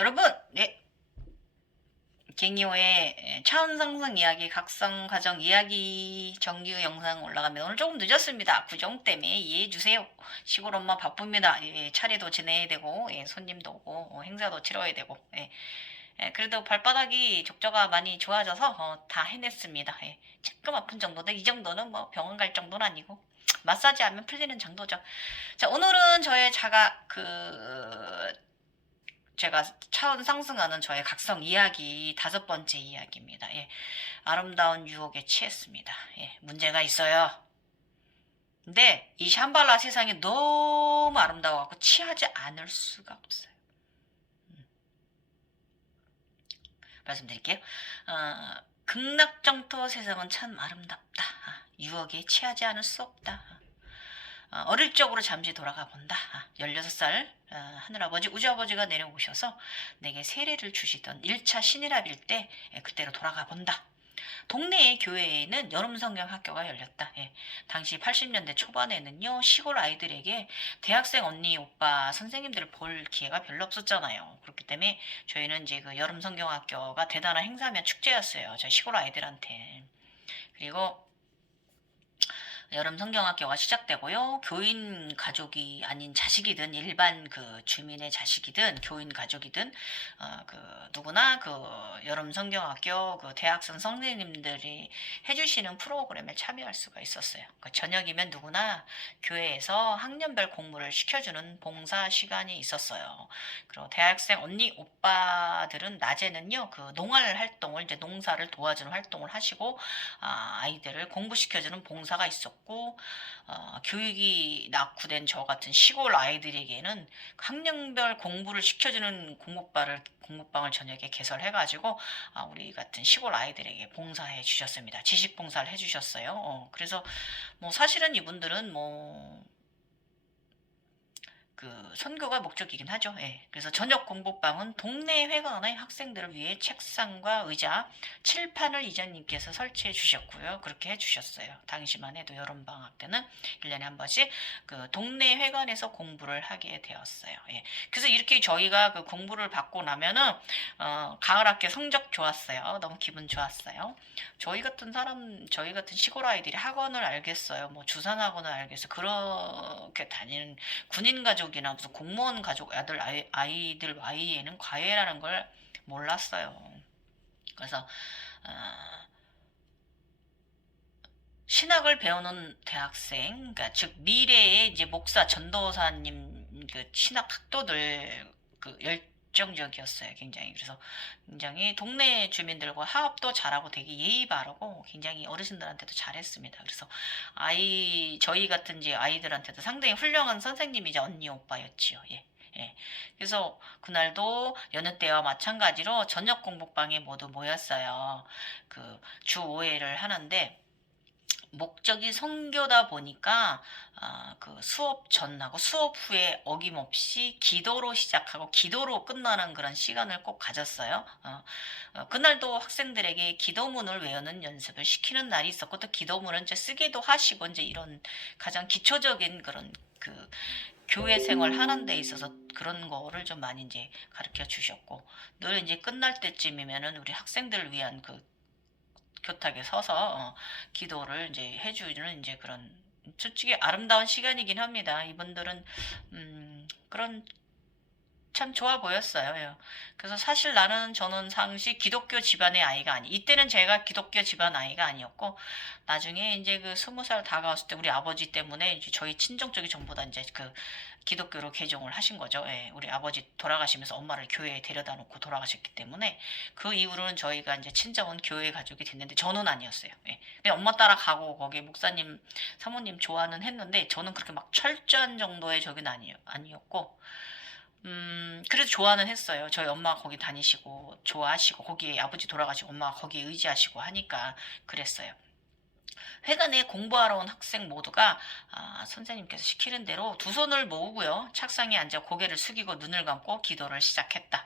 여러분, 네. 갱이호의 차원상승 이야기, 각성 가정 이야기 정규 영상 올라가면 오늘 조금 늦었습니다. 구정 때문에 이해해주세요. 시골 엄마 바쁩니다. 예, 차례도 지내야 되고, 예, 손님도 오고, 행사도 치러야 되고, 예. 예, 그래도 발바닥이 족저가 많이 좋아져서 다 해냈습니다. 예, 조금 아픈 정도인데 이 정도는 뭐 병원 갈 정도는 아니고 마사지 하면 풀리는 정도죠. 자, 오늘은 저의 제가 차원 상승하는 저의 각성 이야기 5번째 이야기입니다. 예, 아름다운 유혹에 취했습니다. 예, 문제가 있어요. 근데 이 샴발라 세상이 너무 아름다워갖고 취하지 않을 수가 없어요. 말씀드릴게요. 극락정토 세상은 참 아름답다. 유혹에 취하지 않을 수 없다. 어릴 적으로 잠시 돌아가 본다. 16살 하늘아버지 우주아버지가 내려오셔서 내게 세례를 주시던 1차 신일합일 때 그때로 돌아가 본다. 동네의 교회에는 여름 성경 학교가 열렸다. 예. 당시 80년대 초반에는요, 시골 아이들에게 대학생 언니, 오빠, 선생님들을 볼 기회가 별로 없었잖아요. 그렇기 때문에 저희는 이제 그 여름 성경 학교가 대단한 행사면 축제였어요. 저희 시골 아이들한테. 그리고 여름 성경학교가 시작되고요. 교인 가족이 아닌 자식이든 일반 그 주민의 자식이든 교인 가족이든 그 누구나 그 여름 성경학교 그 대학생 선생님들이 해주시는 프로그램에 참여할 수가 있었어요. 그 저녁이면 누구나 교회에서 학년별 공부를 시켜주는 봉사 시간이 있었어요. 그리고 대학생 언니 오빠들은 낮에는요 그 농활 활동을 이제 농사를 도와주는 활동을 하시고 아이들을 공부시켜주는 봉사가 있었고 교육이 낙후된 저 같은 시골 아이들에게는 학년별 공부를 시켜주는 공부방을 저녁에 개설해가지고 우리 같은 시골 아이들에게 봉사해 주셨습니다. 지식 봉사를 해주셨어요. 그래서 뭐 사실은 이분들은 뭐 그 선교가 목적이긴 하죠. 예. 그래서 저녁 공부방은 동네 회관의 학생들을 위해 책상과 의자, 칠판을 이장님께서 설치해 주셨고요. 그렇게 해 주셨어요. 당시만 해도 여름방학 때는 1년에 한 번씩 그 동네 회관에서 공부를 하게 되었어요. 예. 그래서 이렇게 저희가 그 공부를 받고 나면은 가을 학기 성적 좋았어요. 너무 기분 좋았어요. 저희 같은 시골 아이들이 학원을 알겠어요. 뭐 주산학원을 알겠어요. 그렇게 다니는 군인 가족이나 무슨 공무원 가족 아이들 아이에는 과외라는 걸 몰랐어요. 그래서 어, 신학을 배우는 대학생, 그러니까 즉 미래의 이제 목사 전도사님 그 신학 학도들 그 열정적이었어요, 굉장히. 그래서 굉장히 동네 주민들과 화합도 잘하고 되게 예의 바르고 굉장히 어르신들한테도 잘했습니다. 그래서 저희 같은 이제 아이들한테도 상당히 훌륭한 선생님이자 언니 오빠였지요. 예. 예. 그래서 그날도 여느 때와 마찬가지로 저녁 공부방에 모두 모였어요. 그 주 5회를 하는데 목적이 선교다 보니까 그 수업 전하고 수업 후에 어김없이 기도로 시작하고 기도로 끝나는 그런 시간을 꼭 가졌어요. 그날도 학생들에게 기도문을 외우는 연습을 시키는 날이 있었고 또 기도문은 이제 쓰기도 하시고 이제 이런 가장 기초적인 그런 그 교회 생활 하는 데 있어서 그런 거를 좀 많이 이제 가르쳐 주셨고 늘 이제 끝날 때쯤이면은 우리 학생들을 위한 그 교탁에 서서 기도를 이제 해주는 이제 그런 솔직히 아름다운 시간이긴 합니다. 이분들은 그런 참 좋아 보였어요. 예. 그래서 사실 저는 상시 기독교 집안의 아이가 이때는 제가 기독교 집안 아이가 아니었고, 나중에 이제 그 20살 다가왔을 때 우리 아버지 때문에 이제 저희 친정 쪽이 전부 다 이제 그 기독교로 개종을 하신 거죠. 예. 우리 아버지 돌아가시면서 엄마를 교회에 데려다 놓고 돌아가셨기 때문에 그 이후로는 저희가 이제 친정은 교회 가족이 됐는데 저는 아니었어요. 예. 근데 엄마 따라가고 거기 목사님, 사모님 좋아는 했는데 저는 그렇게 막 철저한 정도의 적은 아니었고, 그래도 좋아는 했어요. 저희 엄마가 거기 다니시고, 좋아하시고, 거기 아버지 돌아가시고, 엄마가 거기에 의지하시고 하니까 그랬어요. 회관에 공부하러 온 학생 모두가 선생님께서 시키는 대로 두 손을 모으고요. 책상에 앉아 고개를 숙이고 눈을 감고 기도를 시작했다.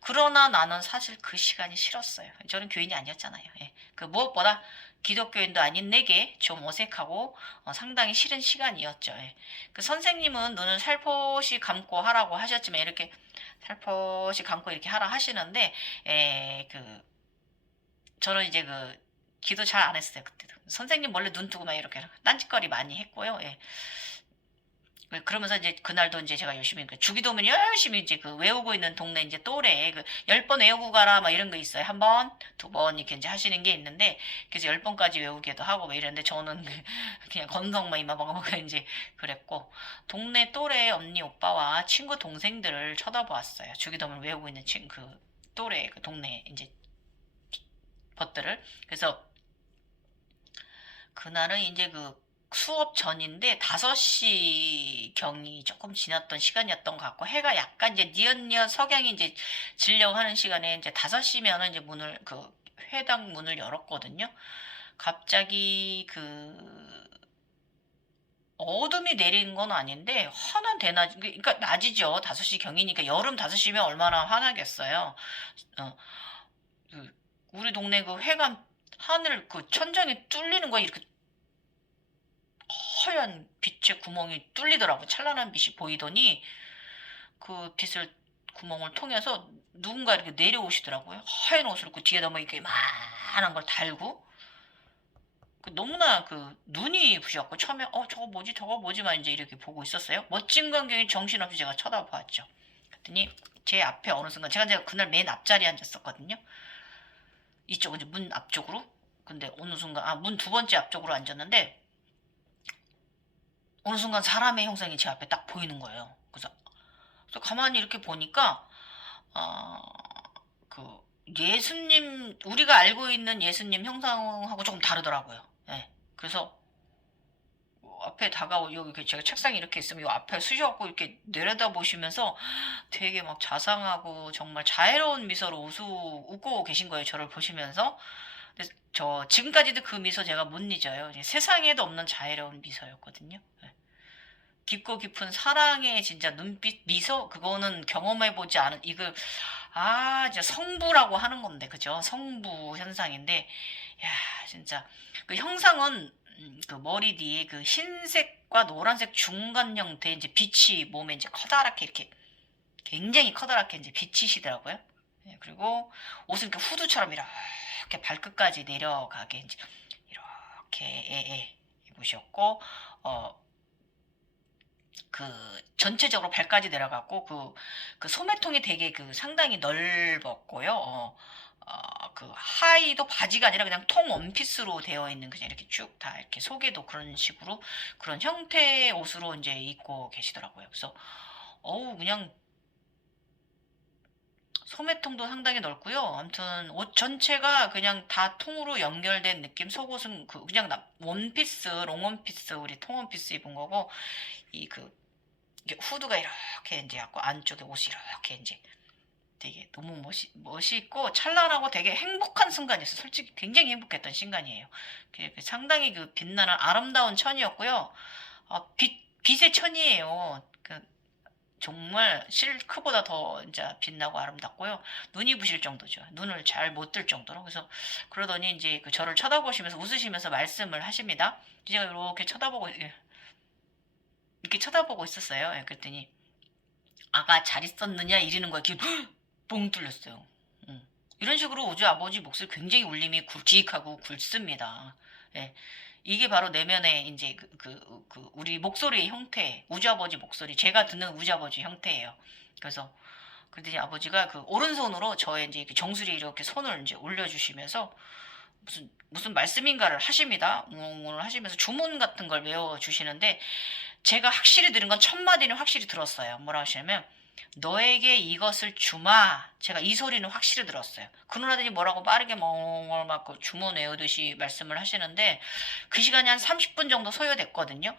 그러나 나는 사실 그 시간이 싫었어요. 저는 교인이 아니었잖아요. 예. 그 무엇보다 기독교인도 아닌 내게 좀 어색하고 상당히 싫은 시간이었죠. 예. 그 선생님은 눈을 살포시 감고 하라고 하셨지만 이렇게 살포시 감고 이렇게 하라 하시는데, 저는 이제 기도 잘 안 했어요, 그때도. 선생님 몰래 눈 뜨고 막 이렇게 딴짓거리 많이 했고요. 예. 그러면서 이제 그날도 이제 제가 열심히 주기도문 열심히 이제 외우고 있는 동네 이제 또래 10번 외우고 가라 막 이런 거 있어요. 한 번, 두 번 이렇게 이제 하시는 게 있는데 그래서 10번까지 외우기도 하고 막 이랬는데 저는 그냥 건성만 이만 먹어먹어 이제 그랬고 동네 또래 언니 오빠와 친구 동생들을 쳐다보았어요. 주기도문 외우고 있는 또래 동네 이제 것들을 그래서 그날은 이제 수업 전인데 5시 경이 조금 지났던 시간이었던 것 같고 해가 약간 이제 뉘엿뉘엿 석양이 이제 지려고 하는 시간에 이제 5시면은 이제 회당 문을 열었거든요. 갑자기 어둠이 내린 건 아닌데 환한 대낮 그러니까 낮이죠. 5시 경이니까 여름 5시면 얼마나 환하겠어요. 어, 우리 동네 회관 하늘 천장이 뚫리는 거야 이렇게 하얀 빛의 구멍이 뚫리더라고. 찬란한 빛이 보이더니 그 빛을 구멍을 통해서 누군가 이렇게 내려오시더라고요. 하얀 옷을 입고 뒤에다 뭐 이렇게 만한 걸 달고 너무나 눈이 부셨고 처음에 저거 뭐지만 이제 이렇게 보고 있었어요. 멋진 광경이 정신없이 제가 쳐다보았죠. 그랬더니 제 앞에 어느 순간 제가 그날 맨 앞자리에 앉았었거든요. 이쪽 이제 문 앞쪽으로. 근데 어느 순간 문 두 번째 앞쪽으로 앉았는데 어느 순간 사람의 형상이 제 앞에 딱 보이는 거예요. 그래서 가만히 이렇게 보니까 어, 예수님 우리가 알고 있는 예수님 형상하고 조금 다르더라고요. 예. 그래서 앞에 여기 제가 책상이 이렇게 있으면 이 앞에 쓰셔갖고 이렇게 내려다 보시면서 되게 막 자상하고 정말 자애로운 미소로 웃고 계신 거예요. 저를 보시면서. 저 지금까지도 그 미소 제가 못 잊어요. 세상에도 없는 자애로운 미소였거든요. 예. 깊고 깊은 사랑의 진짜 눈빛, 미소, 그거는 경험해보지 않은, 진짜 성부라고 하는 건데, 그죠? 성부 현상인데, 야, 진짜. 그 형상은, 머리 뒤에 흰색과 노란색 중간 형태, 이제 빛이 몸에 이제 커다랗게 이렇게, 굉장히 커다랗게 이제 비치시더라고요. 예, 그리고 옷은 이렇게 후드처럼 이렇게 발끝까지 내려가게 이제, 이렇게, 입으셨고, 어, 전체적으로 발까지 내려갔고 소매통이 되게 상당히 넓었고요. 하의도 바지가 아니라 그냥 통 원피스로 되어 있는 그냥 이렇게 쭉 다 이렇게 속에도 그런 식으로 그런 형태의 옷으로 이제 입고 계시더라고요. 그래서 그냥 소매통도 상당히 넓고요. 아무튼 옷 전체가 그냥 다 통으로 연결된 느낌. 속옷은 그냥 원피스, 롱원피스, 우리 통원피스 입은 거고 이게 후드가 이렇게 이제 갖고 안쪽에 옷이 이렇게 이제 되게 너무 멋있고 찬란하고 되게 행복한 순간이었어요. 솔직히 굉장히 행복했던 순간이에요. 상당히 빛나는 아름다운 천이었고요. 빛의 천이에요. 정말 실크보다 더 이제 빛나고 아름답고요. 눈이 부실 정도죠. 눈을 잘 못 뜰 정도로. 그래서 그러더니 이제 저를 쳐다보시면서 웃으시면서 말씀을 하십니다. 제가 이렇게 쳐다보고 있었어요. 예, 그랬더니 아가 잘 있었느냐 이러는 거야. 이렇게 뻥 뚫렸어요. 이런 식으로 우주 아버지 목소리 굉장히 울림이 굵직하고 굵습니다. 예. 이게 바로 내면의 이제 우리 목소리의 형태, 우주 아버지 목소리, 제가 듣는 우주 아버지 형태예요. 그래서 그랬더니 아버지가 오른손으로 저의 이제 정수리 이렇게 손을 이제 올려주시면서 무슨 말씀인가를 하십니다. 웅웅을 하시면서 주문 같은 걸 외워 주시는데 제가 확실히 들은 건 첫 마디는 확실히 들었어요. 뭐라 하시냐면 너에게 이것을 주마. 제가 이 소리는 확실히 들었어요. 그 누나들이 뭐라고 빠르게 멍을 막 주문 외우듯이 말씀을 하시는데 그 시간이 한 30분 정도 소요됐거든요.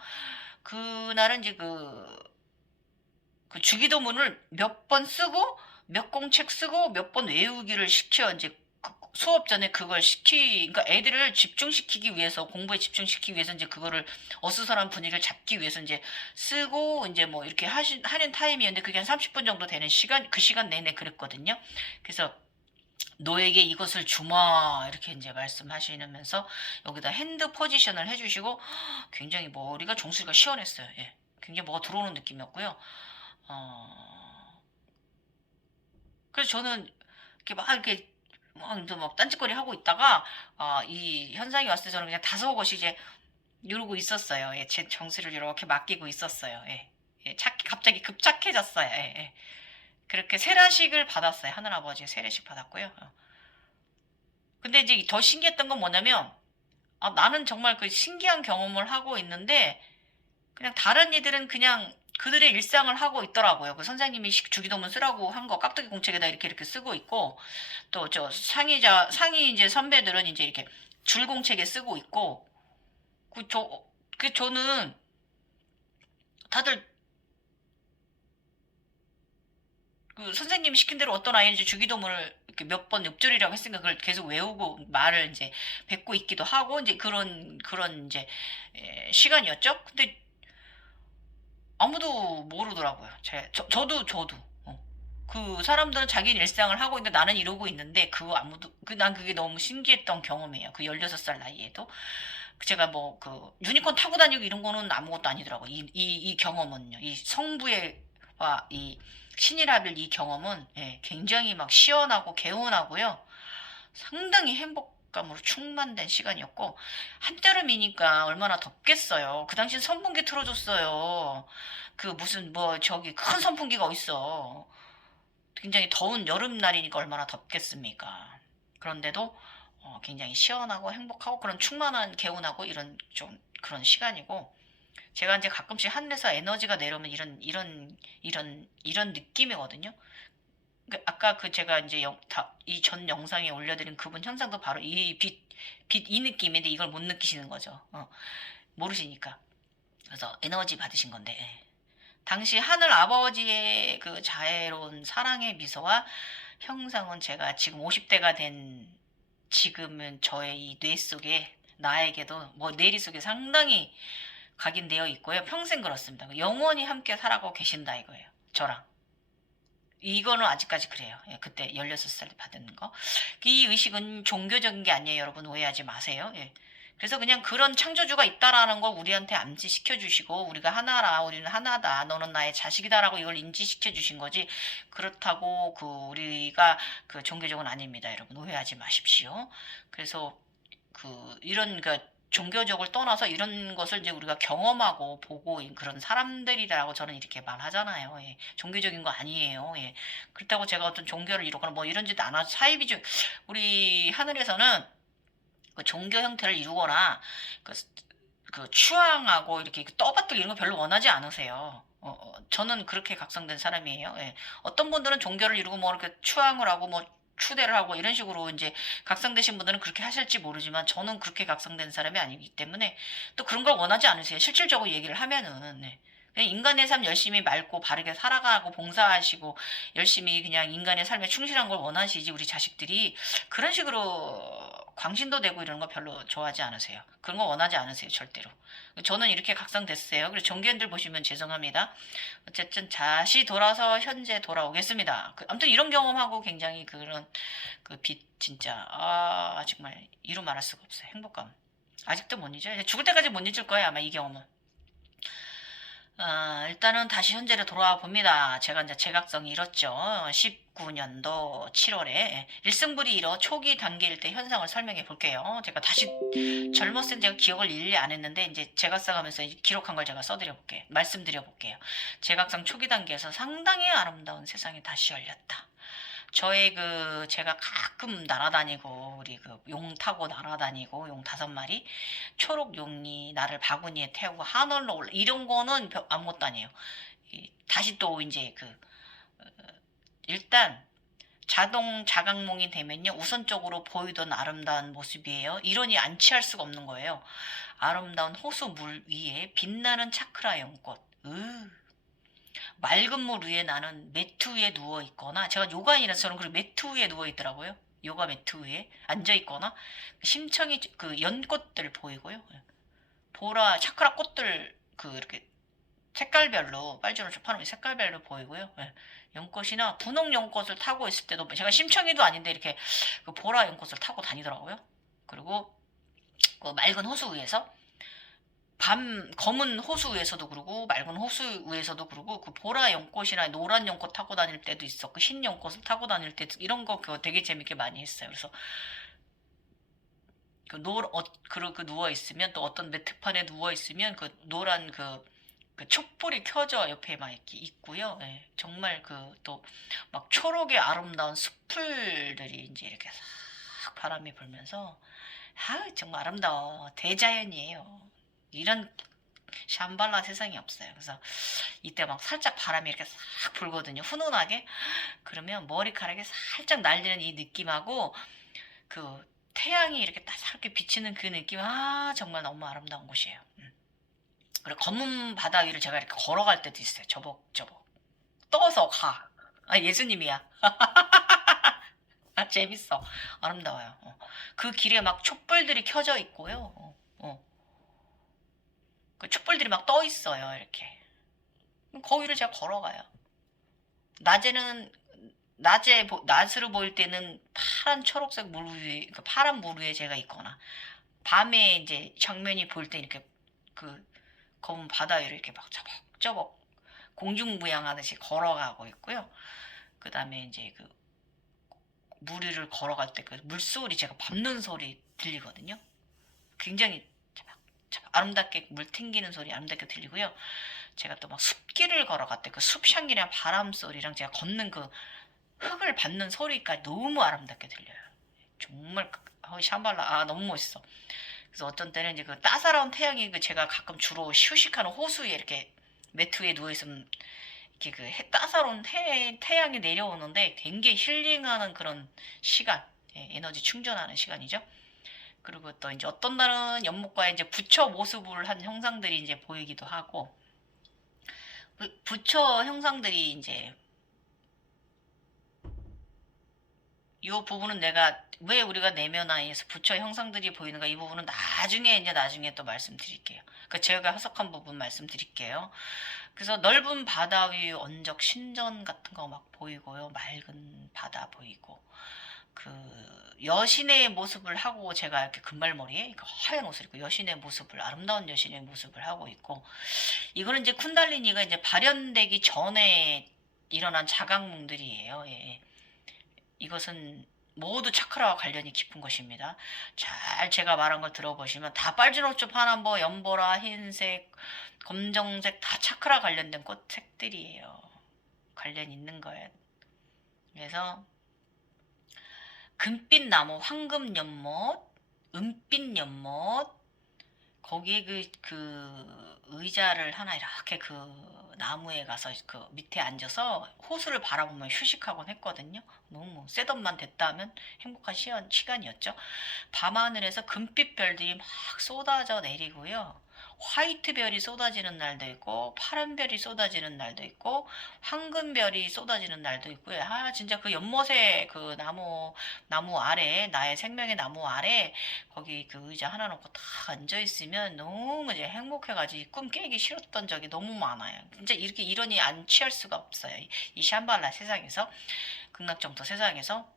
그날은 이제 주기도문을 몇 번 쓰고 몇 공책 쓰고 몇 번 외우기를 시켜 이제 수업 전에 그러니까 애들을 집중시키기 위해서, 공부에 집중시키기 위해서 이제 그거를 어수선한 분위기를 잡기 위해서 이제 쓰고 이제 뭐 이렇게 하는 타임이었는데 그게 한 30분 정도 되는 그 시간 내내 그랬거든요. 그래서 너에게 이것을 주마 이렇게 이제 말씀하시면서 여기다 핸드 포지션을 해주시고 굉장히 머리가 종소리가 시원했어요. 예. 굉장히 뭐가 들어오는 느낌이었고요. 그래서 저는 이렇게 막 이렇게 막 딴짓거리 하고 있다가 이 현상이 왔을 때 저는 그냥 다소곳이 이제 이러고 있었어요. 예, 제 정수를 이렇게 맡기고 있었어요. 예. 예, 갑자기 급착해졌어요. 예, 예. 그렇게 세례식을 받았어요. 하늘아버지 세례식 받았고요. 근데 이제 더 신기했던 건 뭐냐면, 나는 정말 그 신기한 경험을 하고 있는데, 그냥 다른 이들은 그냥 그들의 일상을 하고 있더라고요. 그 선생님이 주기도문 쓰라고 한 거 깍두기 공책에다 이렇게 쓰고 있고, 또 저 상위 이제 선배들은 이제 이렇게 줄 공책에 쓰고 있고, 저는 다들 그 선생님이 시킨 대로 어떤 아이인지 주기도문을 이렇게 몇 번 읊조리라고 했으니까 그걸 계속 외우고 말을 이제 뱉고 있기도 하고 이제 그런 이제 시간이었죠. 근데 아무도 모르더라고요. 저도. 그 사람들은 자기 일상을 하고 있는데 나는 이러고 있는데 그거 아무도 난 그게 너무 신기했던 경험이에요. 그 16살 나이에도 제가 뭐 그 유니콘 타고 다니고 이런 거는 아무것도 아니더라고요. 이 경험은요. 이 성부와 이 신이라빌 이 경험은 굉장히 막 시원하고 개운하고요. 상당히 행복감으로 충만된 시간이었고 한여름이니까 얼마나 덥겠어요. 그 당시 선풍기 틀어줬어요. 그 무슨 뭐 저기 큰 선풍기가 어딨어. 굉장히 더운 여름날이니까 얼마나 덥겠습니까. 그런데도 굉장히 시원하고 행복하고 그런 충만한 개운하고 이런 좀 그런 시간이고 제가 이제 가끔씩 하늘에서 에너지가 내려오면 이런 느낌이거든요. 아까 그 제가 이제 이 전 영상에 올려드린 그분 현상도 바로 이 느낌인데 이걸 못 느끼시는 거죠. 모르시니까. 그래서 에너지 받으신 건데. 예. 당시 하늘 아버지의 그 자애로운 사랑의 미소와 형상은 제가 지금 50대가 된 지금은 저의 이 뇌 속에 나에게도 뭐 뇌리 속에 상당히 각인되어 있고요. 평생 그렇습니다. 영원히 함께 살아가고 계신다 이거예요. 저랑. 이거는 아직까지 그래요. 예, 그때 16살 때 받은 거. 이 의식은 종교적인 게 아니에요. 여러분 오해하지 마세요. 예. 그래서 그냥 그런 창조주가 있다라는 걸 우리한테 암시시켜 주시고 우리가 하나라 우리는 하나다 너는 나의 자식이다라고 이걸 인지시켜 주신 거지 그렇다고 그 우리가 그 종교적은 아닙니다. 여러분 오해하지 마십시오. 그래서 이런 그 종교적을 떠나서 이런 것을 이제 우리가 경험하고 보고 그런 사람들이라고 저는 이렇게 말하잖아요. 예. 종교적인 거 아니에요. 예. 그렇다고 제가 어떤 종교를 이루거나 뭐 이런 짓 안 하죠. 사이비주 우리 하늘에서는 그 종교 형태를 이루거나 그, 그 추앙하고 이렇게 떠받들고 이런 거 별로 원하지 않으세요. 저는 그렇게 각성된 사람이에요. 예. 어떤 분들은 종교를 이루고 뭐 이렇게 추앙을 하고 뭐 추대를 하고 이런 식으로 이제 각성되신 분들은 그렇게 하실지 모르지만 저는 그렇게 각성된 사람이 아니기 때문에 또 그런 걸 원하지 않으세요. 실질적으로 얘기를 하면은. 네. 그냥 인간의 삶 열심히 맑고 바르게 살아가고 봉사하시고 열심히 그냥 인간의 삶에 충실한 걸 원하시지 우리 자식들이 그런 식으로 광신도 되고 이런 거 별로 좋아하지 않으세요. 그런 거 원하지 않으세요, 절대로. 저는 이렇게 각성됐어요. 그래서 종교인들 보시면 죄송합니다. 어쨌든 다시 돌아서 현재 돌아오겠습니다. 아무튼 이런 경험하고 굉장히 그런 그 빛 진짜 정말 이루 말할 수가 없어요. 행복감. 아직도 못 잊어요. 죽을 때까지 못 잊을 거예요, 아마 이 경험은. 일단은 다시 현재로 돌아와 봅니다. 제가 이제 제각성이 이렇죠. 19년도 7월에 일승불이 이뤄 초기 단계일 때 현상을 설명해 볼게요. 제가 다시 젊었을 때 제가 기억을 일일이 안 했는데 이제 제각성 하면서 기록한 걸 제가 써드려 볼게요. 말씀드려 볼게요. 제각성 초기 단계에서 상당히 아름다운 세상이 다시 열렸다. 제가 가끔 날아다니고, 우리 용 타고 날아다니고, 용 5마리, 초록 용이 나를 바구니에 태우고 하늘로 이런 거는 아무것도 아니에요. 다시 또 이제 일단, 자각몽이 되면요, 우선적으로 보이던 아름다운 모습이에요. 이러니 안 취할 수가 없는 거예요. 아름다운 호수 물 위에 빛나는 차크라 연꽃. 맑은 물 위에 나는 매트 위에 누워 있거나 제가 요가인이라서 저는 그 매트 위에 누워 있더라고요. 요가 매트 위에 앉아 있거나 심청이 그 연꽃들 보이고요. 보라 차크라 꽃들 이렇게 색깔별로 빨주노 초파노미 색깔별로 보이고요. 연꽃이나 분홍 연꽃을 타고 있을 때도 제가 심청이도 아닌데 이렇게 그 보라 연꽃을 타고 다니더라고요. 그리고 그 맑은 호수 위에서 검은 호수 위에서도 그러고 맑은 호수 위에서도 그러고 그 보라 연꽃이나 노란 연꽃 타고 다닐 때도 있었고 흰 연꽃을 타고 다닐 때도 이런 거 그거 되게 재밌게 많이 했어요. 그래서 그리고 누워 있으면 또 어떤 매트판에 누워 있으면 그 노란 그 촛불이 켜져 옆에 막 이렇게 있고요. 예, 정말 그 또 막 초록의 아름다운 숲풀들이 이제 이렇게 싹 바람이 불면서 아 정말 아름다워 대자연이에요. 이런 샴발라 세상에 없어요. 그래서 이때 막 살짝 바람이 이렇게 싹 불거든요. 훈훈하게. 그러면 머리카락에 살짝 날리는 이 느낌하고 그 태양이 이렇게 따사롭게 비치는 그 느낌, 아 정말 너무 아름다운 곳이에요. 그리고 검은 바다 위를 제가 이렇게 걸어갈 때도 있어요. 저벅저벅 떠서 가. 아 예수님이야. 아 재밌어. 아름다워요. 그 길에 막 촛불들이 켜져 있고요. 그 촛불들이 막 떠 있어요. 이렇게. 거기를 제가 걸어가요. 낮에는 낮으로 보일 때는 파란 초록색 물 위에 그 파란 물 위에 제가 있거나 밤에 이제 정면이 보일 때 이렇게 그 검은 바다 위를 이렇게 막 저벅저벅 공중부양하듯이 걸어가고 있고요. 그 다음에 이제 그 물 위를 걸어갈 때 그 물소리 제가 밟는 소리 들리거든요. 굉장히 아름답게 물 튕기는 소리 아름답게 들리고요. 제가 또 막 숲길을 걸어갈 때 그 숲향기랑 바람 소리랑 제가 걷는 그 흙을 밟는 소리까지 너무 아름답게 들려요. 정말 샴발라 너무 멋있어. 그래서 어떤 때는 이제 그 따사로운 태양이 그 제가 가끔 주로 휴식하는 호수에 이렇게 매트 위에 누워 있으면 이렇게 그 따사로운 태양이 내려오는데 굉장히 힐링하는 그런 시간, 예, 에너지 충전하는 시간이죠. 그리고 또 이제 어떤 날은 연못가에 이제 부처 모습을 한 형상들이 이제 보이기도 하고 부처 형상들이 이제 이 부분은 내가 왜 우리가 내면화에서 부처 형상들이 보이는가 이 부분은 나중에 또 말씀드릴게요. 그러니까 제가 해석한 부분 말씀드릴게요. 그래서 넓은 바다 위 언적 신전 같은 거 막 보이고요. 맑은 바다 보이고 그 여신의 모습을 하고 제가 이렇게 금발머리에 하얀 옷을 입고 여신의 모습을 아름다운 여신의 모습을 하고 있고 이거는 이제 쿤달리니가 이제 발현되기 전에 일어난 자각몽들이에요. 예. 이것은 모두 차크라와 관련이 깊은 것입니다. 잘 제가 말한 걸 들어보시면 다 빨주노초 파남보 연보라 흰색 검정색 다 차크라 관련된 꽃색들이에요. 관련 있는 거예요. 그래서 금빛 나무 황금 연못 은빛 연못 거기에 그 의자를 하나 이렇게 그 나무에 가서 그 밑에 앉아서 호수를 바라보며 휴식하곤 했거든요. 너무 셋업만 됐다 하면 행복한 시간이었죠. 밤하늘에서 금빛 별들이 막 쏟아져 내리고요. 화이트 별이 쏟아지는 날도 있고 파란 별이 쏟아지는 날도 있고 황금 별이 쏟아지는 날도 있고요. 아 진짜 그 연못에 그 나무 아래 나의 생명의 나무 아래 거기 그 의자 하나 놓고 딱 앉아 있으면 너무 이제 행복해가지고 꿈 깨기 싫었던 적이 너무 많아요. 진짜 이렇게 이러니 안 취할 수가 없어요. 이 샴발라 세상에서 극락정토 세상에서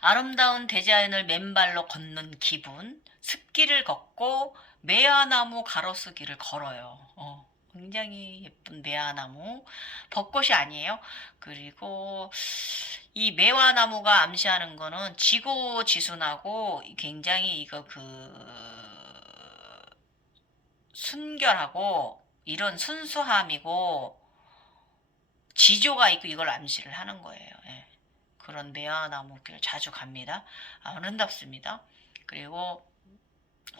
아름다운 대자연을 맨발로 걷는 기분, 습길을 걷고 매화나무 가로수길을 걸어요. 굉장히 예쁜 매화나무, 벚꽃이 아니에요. 그리고 이 매화나무가 암시하는 거는 지고지순하고 굉장히 이거 순결하고 이런 순수함이고 지조가 있고 이걸 암시를 하는 거예요. 예. 그런 매화나무길 자주 갑니다. 아름답습니다. 그리고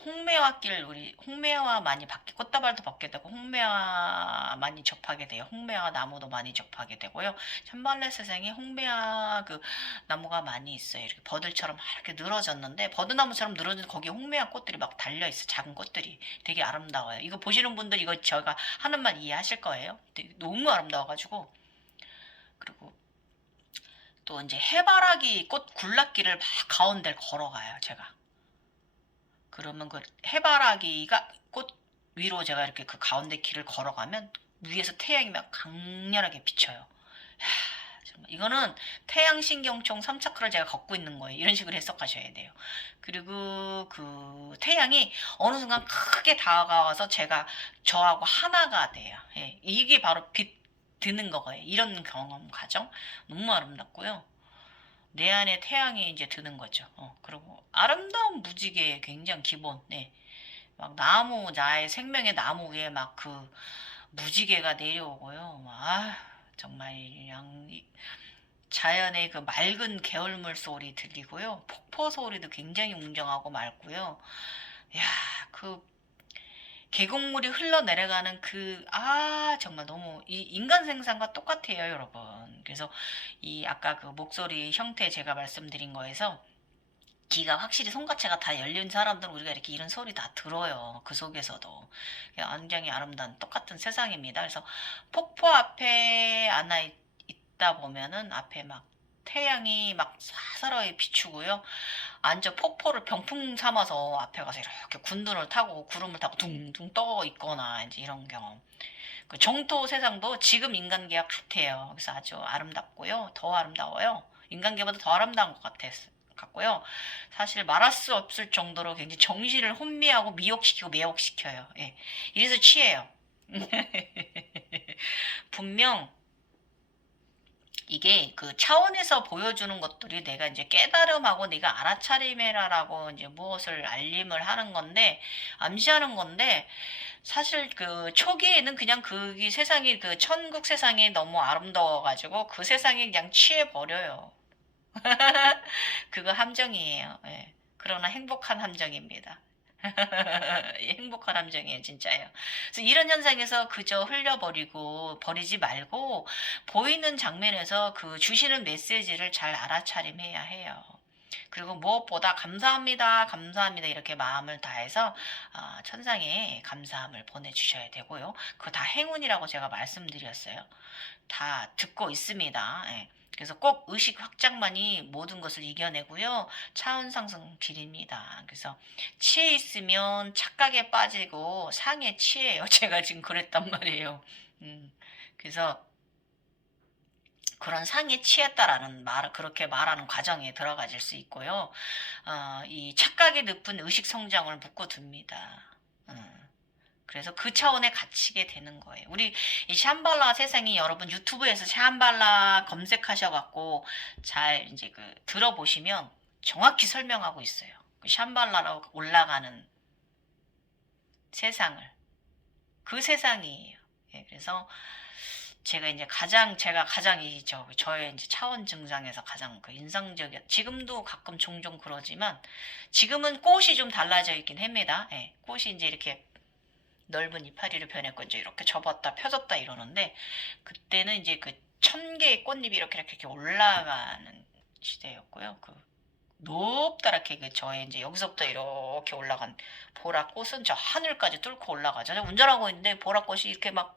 홍매화길 우리 홍매화 많이 꽃다발도 받게 되고 홍매화 많이 접하게 돼요. 홍매화 나무도 많이 접하게 되고요. 샴발레 세상에 홍매화 그 나무가 많이 있어요. 이렇게 버들처럼 이렇게 늘어졌는데 버드나무처럼 늘어진 거기에 홍매화 꽃들이 막 달려 있어. 작은 꽃들이 되게 아름다워요. 이거 보시는 분들 이거 제가 하는 말 이해하실 거예요. 너무 아름다워가지고 그리고 또 이제 해바라기 꽃 굴락길을 막 가운데를 걸어가요. 제가. 그러면 그 해바라기가 꽃 위로 제가 이렇게 그 가운데 길을 걸어가면 위에서 태양이 막 강렬하게 비쳐요. 이거는 태양신경총 3차크를 제가 걷고 있는 거예요. 이런 식으로 해석하셔야 돼요. 그리고 그 태양이 어느 순간 크게 다가와서 저하고 하나가 돼요. 예, 이게 바로 빛 드는 거예요. 이런 경험 과정 너무 아름답고요. 내 안에 태양이 이제 드는 거죠. 그리고 아름다운 무지개 굉장히 기본. 네. 막 나무, 나의 생명의 나무 위에 막 그 무지개가 내려오고요. 정말 그냥 자연의 그 맑은 개울물 소리 들리고요. 폭포 소리도 굉장히 웅장하고 맑고요. 야, 그 계곡물이 흘러내려가는 정말 너무 이 인간 생산과 똑같아요, 여러분. 그래서 이 아까 그 목소리 형태 제가 말씀드린 거에서 귀가 확실히 손가체가 다 열린 사람들은 우리가 이렇게 이런 소리 다 들어요. 그 속에서도. 굉장히 아름다운 똑같은 세상입니다. 그래서 폭포 앞에 있다 보면은 앞에 막 태양이 막 사사로이 비추고요. 앉아 폭포를 병풍 삼아서 앞에 가서 이렇게 군둔을 타고 구름을 타고 둥둥 떠 있거나 이제 이런 경험. 그 정토 세상도 지금 인간계와 같아요. 그래서 아주 아름답고요. 더 아름다워요. 인간계보다 더 아름다운 것 같고요. 사실 말할 수 없을 정도로 굉장히 정신을 혼미하고 미혹시키고 매혹시켜요. 예. 이래서 취해요. 분명 이게 그 차원에서 보여주는 것들이 내가 이제 깨달음하고 네가 알아차림해라라고 이제 무엇을 알림을 하는 건데, 암시하는 건데, 사실 그 초기에는 그냥 그 세상이 그 천국 세상이 너무 아름다워가지고 그 세상에 그냥 취해버려요. 그거 함정이에요. 예. 그러나 행복한 함정입니다. 행복한 함정이에요, 진짜예요. 그래서 이런 현상에서 그저 흘려버리고 버리지 말고 보이는 장면에서 그 주시는 메시지를 잘 알아차림해야 해요. 그리고 무엇보다 감사합니다, 감사합니다 이렇게 마음을 다해서 천상에 감사함을 보내주셔야 되고요. 그거 다 행운이라고 제가 말씀드렸어요. 다 듣고 있습니다. 예. 그래서 꼭 의식 확장만이 모든 것을 이겨내고요. 차원 상승 길입니다. 그래서 취해 있으면 착각에 빠지고 상에 취해요. 제가 지금 그랬단 말이에요. 그래서 그런 상에 취했다라는 그렇게 말하는 과정에 들어가질 수 있고요. 이 착각의 늪은 의식 성장을 묶어둡니다. 그래서 그 차원에 갇히게 되는 거예요. 우리 이 샴발라 세상이 여러분 유튜브에서 샴발라 검색하셔갖고 잘 이제 그 들어보시면 정확히 설명하고 있어요. 그 샴발라로 올라가는 세상을. 그 세상이에요. 예, 그래서 제가 가장 저의 이제 차원 증상에서 가장 그 지금도 가끔 종종 그러지만 지금은 꽃이 좀 달라져 있긴 합니다. 예, 꽃이 이제 이렇게 넓은 이파리를 변했고 이제 이렇게 접었다 펴졌다 이러는데 그때는 이제 그 1000개의 꽃잎이 이렇게 올라가는 시대였고요. 그 높다랗게 그 저의 이제 여기서부터 이렇게 올라간 보라꽃은 저 하늘까지 뚫고 올라가죠. 제가 운전하고 있는데 보라꽃이 이렇게 막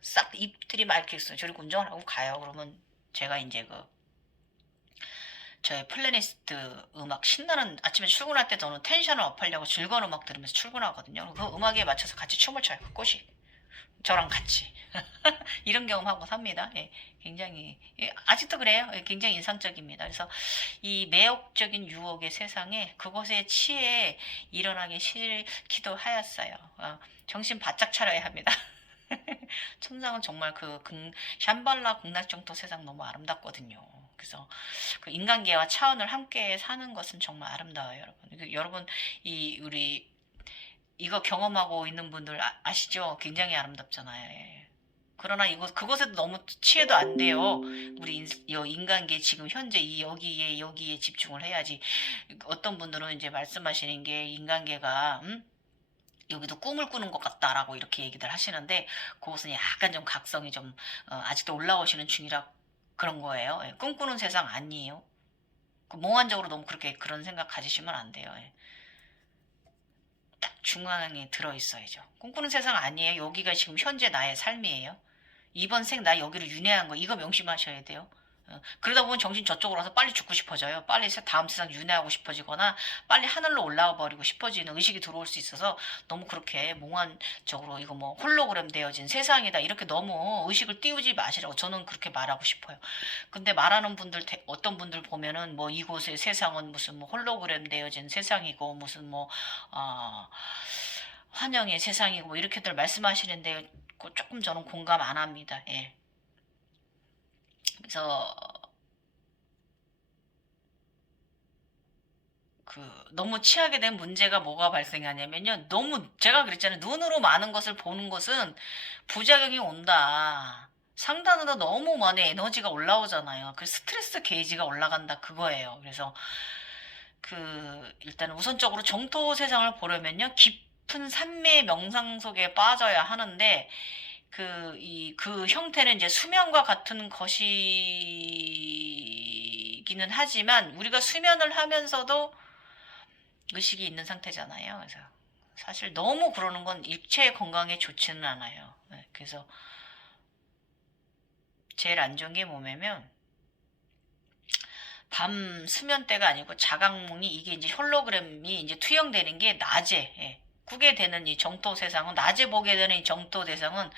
싹 잎들이 막 이렇게 있어요. 저렇게 운전을 하고 가요. 그러면 제가 이제 저의 플레이리스트 음악 신나는 아침에 출근할 때 저는 텐션을 업하려고 즐거운 음악 들으면서 출근하거든요. 그 음악에 맞춰서 같이 춤을 춰요. 그 꽃이 저랑 같이 이런 경험하고 삽니다. 예, 굉장히 아직도 그래요. 예, 굉장히 인상적입니다. 그래서 이 매혹적인 유혹의 세상에 그곳에 취해 일어나기 싫기도 하였어요. 정신 바짝 차려야 합니다. 천상은 정말 샴발라 극락정토 세상 너무 아름답거든요. 그래서 그 인간계와 차원을 함께 사는 것은 정말 아름다워요, 여러분. 여러분, 우리 이거 경험하고 있는 분들 아시죠? 굉장히 아름답잖아요. 예. 그러나 그것에도 너무 취해도 안 돼요. 우리 인간계 지금 현재 여기에 집중을 해야지. 어떤 분들은 이제 말씀하시는 게 인간계가, 여기도 꿈을 꾸는 것 같다라고 이렇게 얘기들 하시는데 그것은 약간 좀 각성이 좀 아직도 올라오시는 중이라 그런 거예요. 예, 꿈꾸는 세상 아니에요. 몽환적으로 너무 그런 생각 가지시면 안 돼요. 예. 딱 중앙에 들어있어야죠. 꿈꾸는 세상 아니에요. 여기가 지금 현재 나의 삶이에요. 이번 생 나 여기를 윤회한 거 이거 명심하셔야 돼요. 그러다 보면 정신 저쪽으로 와서 빨리 죽고 싶어져요. 빨리 다음 세상 윤회하고 싶어지거나 빨리 하늘로 올라와 버리고 싶어지는 의식이 들어올 수 있어서 너무 그렇게 몽환적으로 이거 뭐 홀로그램 되어진 세상이다 이렇게 너무 의식을 띄우지 마시라고 저는 그렇게 말하고 싶어요. 근데 말하는 분들 어떤 분들 보면은 뭐 이곳의 세상은 무슨 뭐 홀로그램 되어진 세상이고 무슨 뭐 어, 환영의 세상이고 뭐 이렇게들 말씀하시는데 조금 저는 공감 안 합니다. 예. 그래서 너무 취하게 된 문제가 뭐가 발생하냐면요. 너무 제가 그랬잖아요. 눈으로 많은 것을 보는 것은 부작용이 온다. 상단으로 너무 많은 에너지가 올라오잖아요. 그 스트레스 게이지가 올라간다 그거예요. 그래서 일단 우선적으로 정토 세상을 보려면요. 깊은 산매의 명상 속에 빠져야 하는데 그 형태는 이제 수면과 같은 것이기는 하지만 우리가 수면을 하면서도 의식이 있는 상태잖아요. 그래서 사실 너무 그러는 건 일체 건강에 좋지는 않아요. 네, 그래서 제일 안 좋은 게 뭐냐면 밤 수면 때가 아니고 자각몽이 이게 이제 홀로그램이 이제 투영되는 게 낮에 꾸게 되는 이 정토 세상은 낮에 보게 되는 이 정토 세상은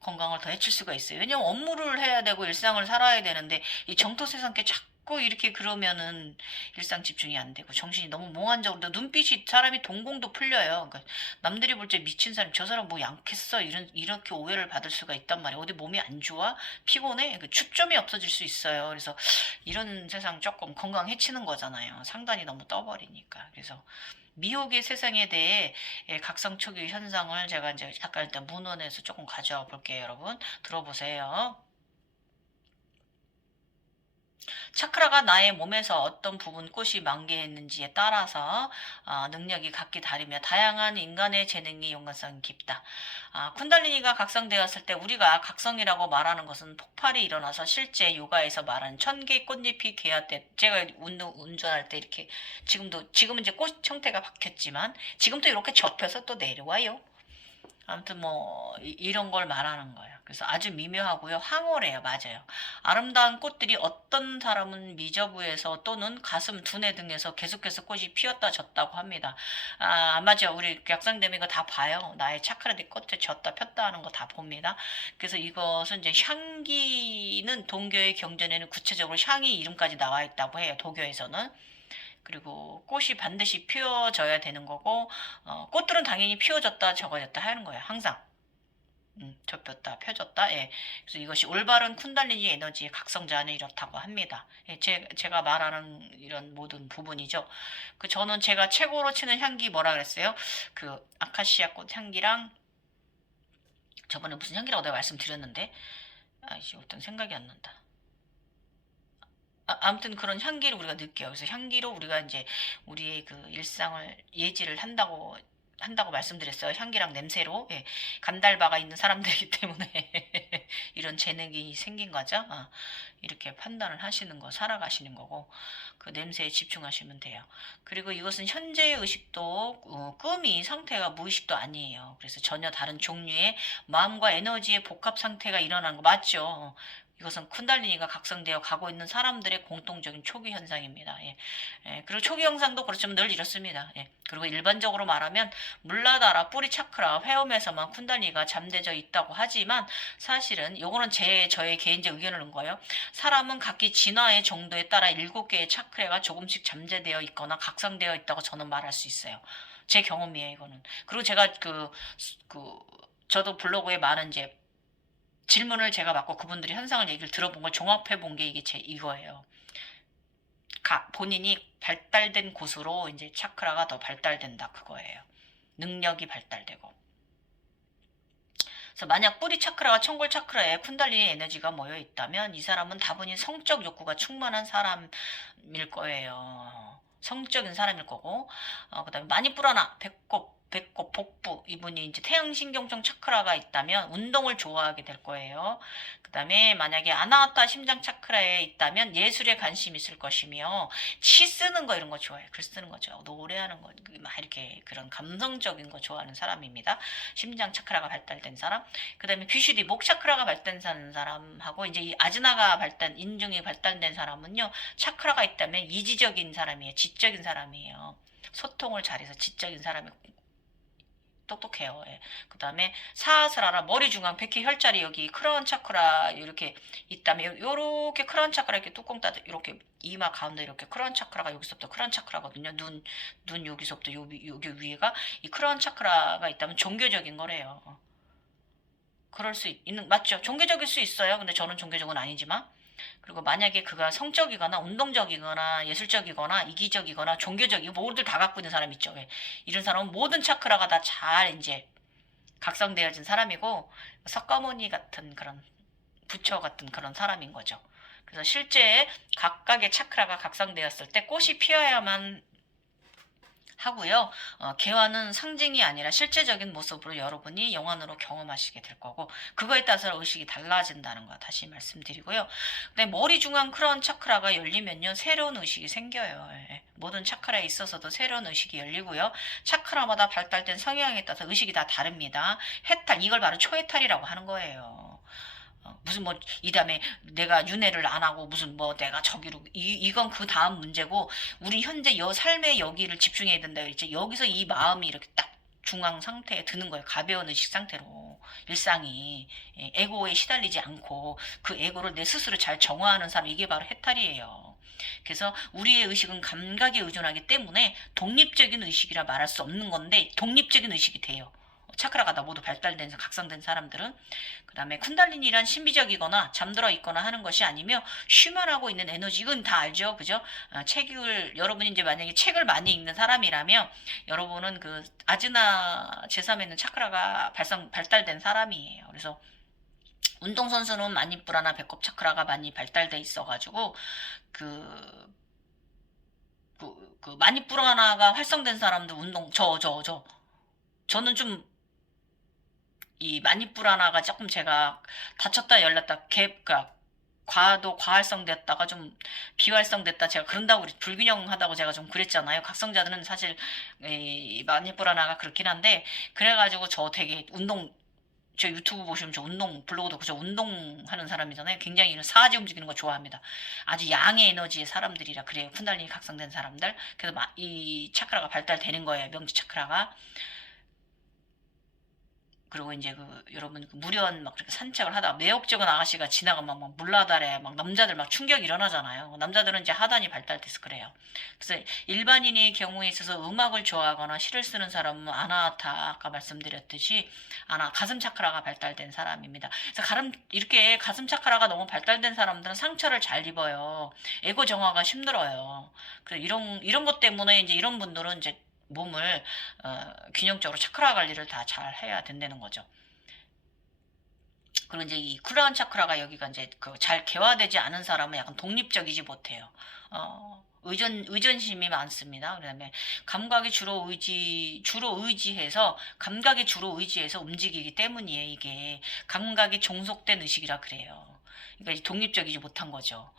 건강을 더 해칠 수가 있어요. 왜냐면 업무를 해야 되고 일상을 살아야 되는데 이 정토 세상께 자꾸 이렇게 그러면은 일상 집중이 안 되고 정신이 너무 몽환적으로 눈빛이 사람이 동공도 풀려요. 그러니까 남들이 볼 때 미친 사람 저 사람 뭐 양겠어 이렇게 오해를 받을 수가 있단 말이에요. 어디 몸이 안 좋아? 피곤해? 추점이 없어질 수 있어요. 그래서 이런 세상 조금 건강 해치는 거잖아요. 상단이 너무 떠버리니까. 그래서 미혹의 세상에 대해 각성초기 현상을 제가 이제 약간 일단 문헌에서 조금 가져와 볼게요, 여러분. 들어보세요. 차크라가 나의 몸에서 어떤 부분 꽃이 만개했는지에 따라서 능력이 각기 다르며 다양한 인간의 재능이 연관성이 깊다. 쿤달리니가 각성되었을 때 우리가 각성이라고 말하는 것은 폭발이 일어나서 실제 요가에서 말하는 천개 꽃잎이 개화돼 제가 운전할 때 이렇게 지금은 이제 꽃 형태가 바뀌었지만 지금도 이렇게 접혀서 또 내려와요. 아무튼 뭐 이런 걸 말하는 거예요. 그래서 아주 미묘하고요. 황홀해요. 맞아요. 아름다운 꽃들이 어떤 사람은 미저부에서 또는 가슴, 두뇌 등에서 계속해서 꽃이 피었다 졌다고 합니다. 맞아요. 우리 약상되면 이거 다 봐요. 나의 차크라디 꽃에 졌다 폈다 하는 거 다 봅니다. 그래서 이것은 이제 향기는 동교의 경전에는 구체적으로 향이 이름까지 나와 있다고 해요. 도교에서는. 그리고 꽃이 반드시 피어져야 되는 거고 꽃들은 당연히 피어졌다 적어졌다 하는 거예요. 항상. 접혔다 펴졌다. 예. 그래서 이것이 올바른 쿤달리니 에너지의 각성자는 이렇다고 합니다. 예, 제가 말하는 이런 모든 부분이죠. 저는 제가 최고로 치는 향기 뭐라 그랬어요? 아카시아 꽃 향기랑 저번에 무슨 향기라고 내가 말씀드렸는데 이제 어떤 생각이 안 난다. 아무튼 그런 향기를 우리가 느껴요. 그래서 향기로 우리가 이제 우리의 일상을 예지를 한다고 말씀드렸어요. 향기랑 냄새로. 예. 간달바가 있는 사람들이기 때문에 이런 재능이 생긴 거죠. 이렇게 판단을 하시는 거, 살아가시는 거고 그 냄새에 집중하시면 돼요. 그리고 이것은 현재의 의식도 꿈이 상태가 무의식도 아니에요. 그래서 전혀 다른 종류의 마음과 에너지의 복합 상태가 일어나는 거 맞죠? 이것은 쿤달리니가 각성되어 가고 있는 사람들의 공통적인 초기 현상입니다. 예. 그리고 초기 현상도 그렇지만 늘 이렇습니다. 예. 그리고 일반적으로 말하면 물라다라 뿌리 차크라 회음에서만 쿤달리니가 잠재져 있다고 하지만 사실은 요거는 저의 개인적 의견을 넣은 거예요. 사람은 각기 진화의 정도에 따라 7개의 차크라가 조금씩 잠재되어 있거나 각성되어 있다고 저는 말할 수 있어요. 제 경험이에요, 이거는. 그리고 제가 저도 블로그에 많은 이제 질문을 제가 받고 그분들이 현상을 얘기를 들어본 걸 종합해 본 게 이거예요. 본인이 발달된 곳으로 이제 차크라가 더 발달된다 그거예요. 능력이 발달되고. 그래서 만약 뿌리 차크라와 청골 차크라에 쿤달리니 에너지가 모여 있다면 이 사람은 다분히 성적 욕구가 충만한 사람일 거예요. 성적인 사람일 거고, 그다음에 많이 불어나 배꼽 배꼽, 복부 이분이 이제 태양신경종 차크라가 있다면 운동을 좋아하게 될 거예요. 그 다음에 만약에 아나하타 심장 차크라에 있다면 예술에 관심 있을 것이며 시 쓰는 거 이런 거 좋아해요. 글 쓰는 거죠. 노래하는 거 막 이렇게 그런 감성적인 거 좋아하는 사람입니다. 심장 차크라가 발달된 사람. 그 다음에 뷰슈리 목 차크라가 발달된 사람하고 이제 이 아즈나가 인중이 발달된 사람은요 차크라가 있다면 이지적인 사람이에요. 지적인 사람이에요. 소통을 잘해서 지적인 사람이 똑똑해요. 예. 그 다음에 사스라라 머리 중앙 백희 혈자리 여기 크라운 차크라 이렇게 있다면 요렇게 크라운 차크라 이렇게 뚜껑 따듯 이렇게 이마 가운데 이렇게 크라운 차크라가 여기서부터 크라운 차크라거든요. 눈 여기서부터 여기 위에가 이 크라운 차크라가 있다면 종교적인 거래요. 그럴 수 있는 맞죠? 종교적일 수 있어요. 근데 저는 종교적은 아니지만 그리고 만약에 그가 성적이거나 운동적이거나 예술적이거나 이기적이거나 종교적이고 모두 다 갖고 있는 사람 있죠. 왜? 이런 사람은 모든 차크라가 다 잘 이제 각성되어진 사람이고 석가모니 같은 그런 부처 같은 그런 사람인 거죠. 그래서 실제 각각의 차크라가 각성되었을 때 꽃이 피어야만 하고요. 개화는 상징이 아니라 실제적인 모습으로 여러분이 영안으로 경험하시게 될 거고 그거에 따라서 의식이 달라진다는 거 다시 말씀드리고요. 근데 머리 중앙 크라운 차크라가 열리면요. 새로운 의식이 생겨요. 예. 모든 차크라에 있어서도 새로운 의식이 열리고요. 차크라마다 발달된 성향에 따라서 의식이 다 다릅니다. 해탈 이걸 바로 초해탈이라고 하는 거예요. 무슨 뭐 이 다음에 내가 윤회를 안 하고 무슨 뭐 내가 저기로 이건 그 다음 문제고 우리 현재 삶의 여기를 집중해야 된다 그랬지. 여기서 이 마음이 이렇게 딱 중앙 상태에 드는 거예요. 가벼운 의식 상태로 일상이 에고에 시달리지 않고 그 에고를 내 스스로 잘 정화하는 사람 이게 바로 해탈이에요. 그래서 우리의 의식은 감각에 의존하기 때문에 독립적인 의식이라 말할 수 없는 건데 독립적인 의식이 돼요. 차크라가 다 모두 발달된 각성된 사람들은 그 다음에 쿤달리니란 신비적이거나 잠들어 있거나 하는 것이 아니며 쉬만하고 있는 에너지 이건 다 알죠 그죠 책을 여러분이 이제 만약에 책을 많이 읽는 사람이라면 여러분은 그 아즈나 제3에 있는 차크라가 발달된 사람이에요 그래서 운동선수는 만니뿌라나 배꼽 차크라가 많이 발달돼 있어가지고 그 만니뿌라나가 활성된 사람들 저는 좀 이 마니뿌라나가 조금 제가 다쳤다 열렸다 그러니까 과활성됐다가 좀 비활성됐다 제가 그런다고 불균형하다고 제가 좀 그랬잖아요. 각성자들은 사실 이 마니뿌라나가 그렇긴 한데 그래가지고 저 되게 저 유튜브 보시면 저 운동 블로그도 그저 운동하는 사람이잖아요. 굉장히 이런 사지 움직이는 거 좋아합니다. 아주 양의 에너지의 사람들이라 그래요. 쿤달리니 각성된 사람들. 그래서 이 차크라가 발달되는 거예요. 명지 차크라가. 그리고 이제 여러분 무련 막 그렇게 산책을 하다가 매혹적인 아가씨가 지나가면 막 물라달에 막 남자들 막 충격이 일어나잖아요. 남자들은 이제 하단이 발달돼서 그래요. 그래서 일반인의 경우에 있어서 음악을 좋아하거나 시를 쓰는 사람은 아나하타 아까 말씀드렸듯이 가슴 차크라가 발달된 사람입니다. 그래서 이렇게 가슴 차크라가 너무 발달된 사람들은 상처를 잘 입어요. 에고 정화가 힘들어요. 그래서 이런 것 때문에 이제 이런 분들은 이제 몸을 균형적으로 차크라 관리를 다 잘 해야 된다는 거죠. 그리고 이제 이 크라운 차크라가 여기가 이제 잘 개화되지 않은 사람은 약간 독립적이지 못해요. 의존심이 많습니다. 그다음에 감각이 주로 의지해서 움직이기 때문이에요. 이게 감각이 종속된 의식이라 그래요. 그러니까 독립적이지 못한 거죠.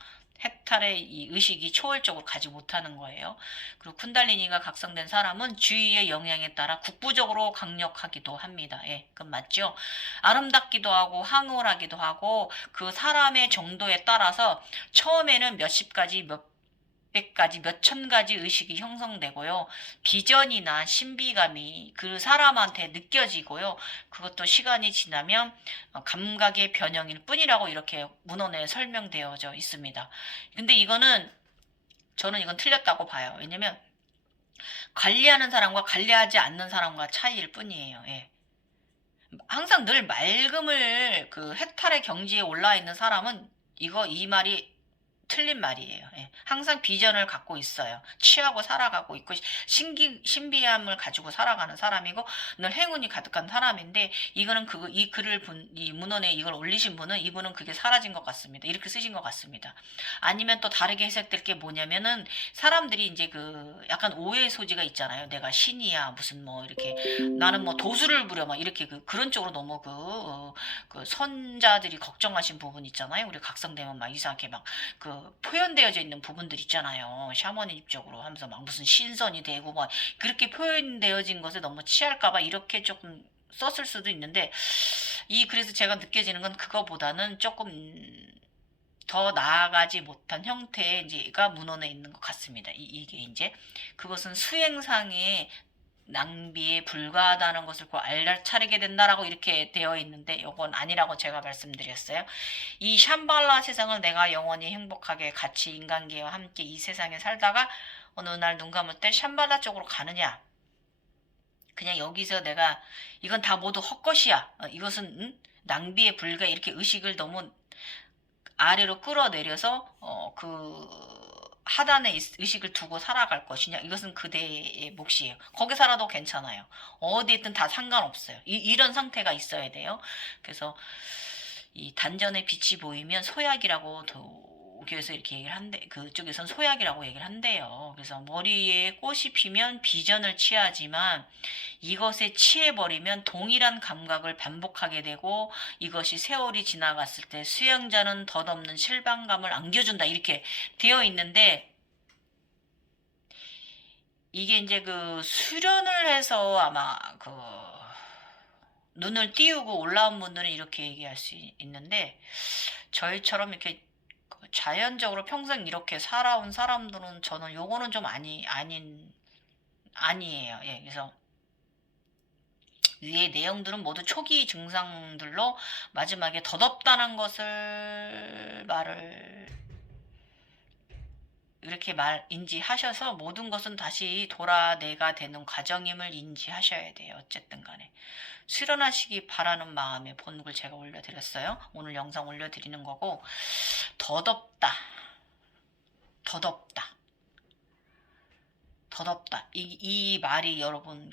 해탈의 이 의식이 초월적으로 가지 못하는 거예요. 그리고 쿤달리니가 각성된 사람은 주위의 영향에 따라 국부적으로 강력하기도 합니다. 예, 그건 맞죠? 아름답기도 하고 황홀하기도 하고 그 사람의 정도에 따라서 처음에는 몇십 가지 백 가지, 몇천 가지 의식이 형성되고요. 비전이나 신비감이 그 사람한테 느껴지고요. 그것도 시간이 지나면 감각의 변형일 뿐이라고 이렇게 문헌에 설명되어져 있습니다. 근데 저는 이건 틀렸다고 봐요. 왜냐면 관리하는 사람과 관리하지 않는 사람과 차이일 뿐이에요. 예. 항상 늘 맑음을 해탈의 경지에 올라 있는 사람은 이 말이 틀린 말이에요. 예. 항상 비전을 갖고 있어요. 취하고 살아가고 있고 신비함을 가지고 살아가는 사람이고 늘 행운이 가득한 사람인데 이거는 이 글을 이 문헌에 이걸 올리신 분은 이분은 그게 사라진 것 같습니다. 이렇게 쓰신 것 같습니다. 아니면 또 다르게 해석될 게 뭐냐면은 사람들이 이제 그 약간 오해의 소지가 있잖아요. 내가 신이야 무슨 뭐 이렇게 나는 뭐 도수를 부려 막 이렇게 그런 쪽으로 너무 그 선자들이 걱정하신 부분 있잖아요. 우리 각성되면 막 이상하게 막 그 표현되어져 있는 부분들 있잖아요. 샤머니즘적으로 하면서 막 무슨 신선이 되고 막 그렇게 표현되어진 것에 너무 취할까봐 이렇게 조금 썼을 수도 있는데 그래서 제가 느껴지는 건 그거보다는 조금 더 나아가지 못한 형태의 이제가 문헌에 있는 것 같습니다. 이게 이제 그것은 수행상의 낭비에 불과하다는 것을 꼭 알아차리게 된다라고 이렇게 되어 있는데 이건 아니라고 제가 말씀드렸어요. 이 샴발라 세상을 내가 영원히 행복하게 같이 인간계와 함께 이 세상에 살다가 어느 날 눈 감을 때 샴발라 쪽으로 가느냐 그냥 여기서 내가 이건 다 모두 헛것이야. 이것은 낭비에 불과 이렇게 의식을 너무 아래로 끌어내려서 그 하단의 의식을 두고 살아갈 것이냐 이것은 그대의 몫이에요. 거기 살아도 괜찮아요. 어디 있든 다 상관없어요. 이런 상태가 있어야 돼요. 그래서 이 단전에 빛이 보이면 소약이라고 교에서 이렇게 얘기를 한대. 그쪽에선 소약이라고 얘기를 한대요. 그래서 머리에 꽃이 피면 비전을 취하지만 이것에 취해버리면 동일한 감각을 반복하게 되고 이것이 세월이 지나갔을 때 수양자는 덧없는 실망감을 안겨준다. 이렇게 되어 있는데 이게 이제 그 수련을 해서 아마 그 눈을 띄우고 올라온 분들은 이렇게 얘기할 수 있는데 저희처럼 이렇게 자연적으로 평생 이렇게 살아온 사람들은 저는 요거는 좀 아니에요. 예, 그래서 위의 내용들은 모두 초기 증상들로 마지막에 덧없다는 것을 이렇게 인지하셔서 모든 것은 다시 돌아내가 되는 과정임을 인지하셔야 돼요. 어쨌든 간에. 수련하시기 바라는 마음에 본국을 제가 올려드렸어요. 오늘 영상 올려드리는 거고 덧없다. 덧없다. 덧없다. 이 말이 여러분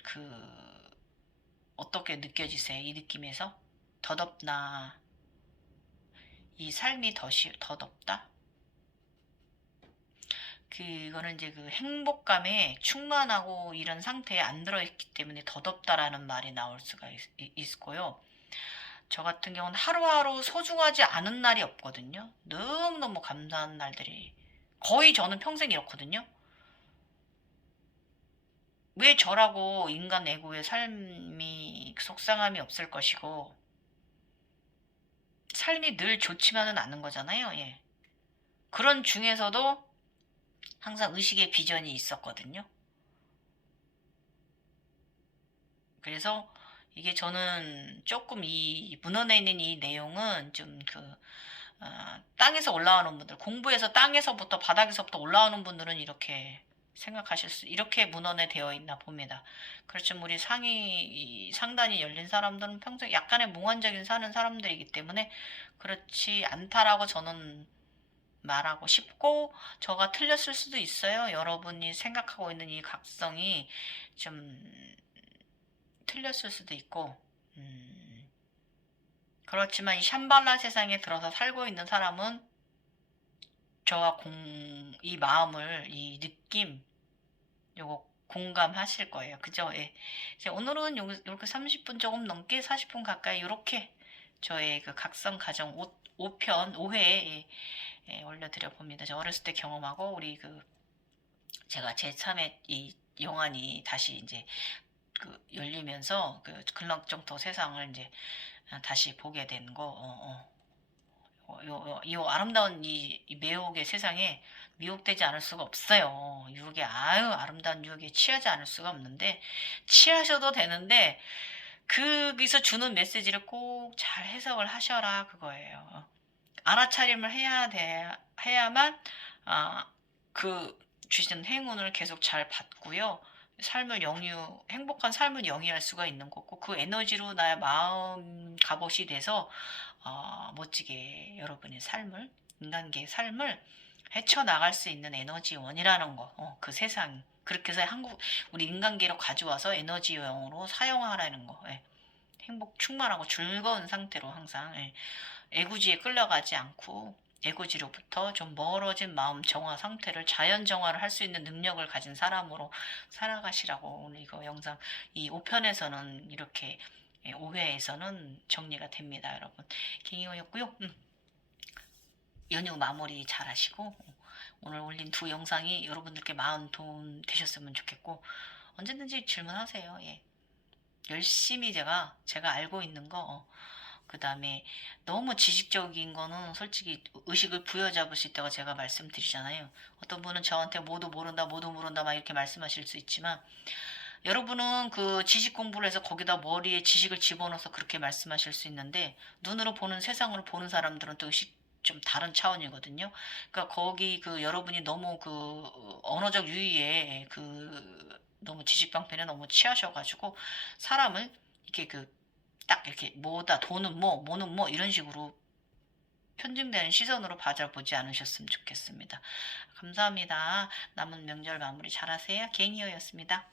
어떻게 느껴지세요? 이 느낌에서? 덧없나 이 삶이 덧없다? 그거는 이제 그 행복감에 충만하고 이런 상태에 안 들어있기 때문에 덧없다라는 말이 나올 수가 있고요. 저 같은 경우는 하루하루 소중하지 않은 날이 없거든요. 너무너무 감사한 날들이 거의 저는 평생 이렇거든요. 왜 저라고 인간 애고의 삶이 속상함이 없을 것이고 삶이 늘 좋지만은 않은 거잖아요. 예. 그런 중에서도 항상 의식의 비전이 있었거든요. 그래서 이게 저는 조금 이 문헌에 있는 이 내용은 좀 땅에서 올라오는 분들, 공부해서 땅에서부터 바닥에서부터 올라오는 분들은 이렇게 이렇게 문헌에 되어 있나 봅니다. 그렇지만 우리 상단이 열린 사람들은 평생 약간의 몽환적인 사는 사람들이기 때문에 그렇지 않다라고 저는 말하고 싶고, 저가 틀렸을 수도 있어요. 여러분이 생각하고 있는 이 각성이 좀 틀렸을 수도 있고, 그렇지만 이 샴발라 세상에 들어서 살고 있는 사람은 저와 이 마음을, 이 느낌, 요거 공감하실 거예요. 그죠? 예. 오늘은 이렇게 30분 조금 넘게 40분 가까이 이렇게 저의 그 각성 가정 5편, 5회 올려드려 봅니다. 저 어렸을 때 경험하고 우리 제가 제 참에 이 영안이 다시 이제 열리면서 글락정토 세상을 이제 다시 보게 된 거. 이 아름다운 이 매혹의 세상에 미혹되지 않을 수가 없어요. 유혹에 아름다운 유혹에 취하지 않을 수가 없는데 취하셔도 되는데 거기서 주는 메시지를 꼭 잘 해석을 하셔라 그거예요. 알아차림을 해야만 주신 행운을 계속 잘 받고요. 행복한 삶을 영위할 수가 있는 거고, 그 에너지로 나의 마음 갑옷이 돼서, 멋지게 여러분의 인간계의 삶을 헤쳐나갈 수 있는 에너지원이라는 거, 그 세상. 그렇게 해서 우리 인간계로 가져와서 에너지원으로 사용하라는 거. 예. 행복 충만하고 즐거운 상태로 항상, 예. 애구지에 끌려가지 않고, 애구지로부터 좀 멀어진 마음 정화 상태를 자연 정화를 할 수 있는 능력을 가진 사람으로 살아가시라고 오늘 이거 영상 이 5편에서는 이렇게 5회에서는 정리가 됩니다, 여러분. 갱이호였고요. 연휴 마무리 잘 하시고 오늘 올린 두 영상이 여러분들께 마음 도움 되셨으면 좋겠고 언제든지 질문하세요. 예. 열심히 제가 알고 있는 거 그 다음에 너무 지식적인 거는 솔직히 의식을 부여잡으실 때가 제가 말씀드리잖아요. 어떤 분은 저한테 모두 모른다 막 이렇게 말씀하실 수 있지만 여러분은 그 지식 공부를 해서 거기다 머리에 지식을 집어넣어서 그렇게 말씀하실 수 있는데 눈으로 보는 세상을 보는 사람들은 또 의식 좀 다른 차원이거든요. 그러니까 거기 그 여러분이 너무 그 언어적 유희에 그 너무 지식 방편에 너무 취하셔가지고 사람을 이렇게 그 딱 이렇게 뭐다 돈은 뭐 뭐는 뭐 이런 식으로 편중되는 시선으로 바라보지 않으셨으면 좋겠습니다. 감사합니다. 남은 명절 마무리 잘하세요. 갱이어였습니다.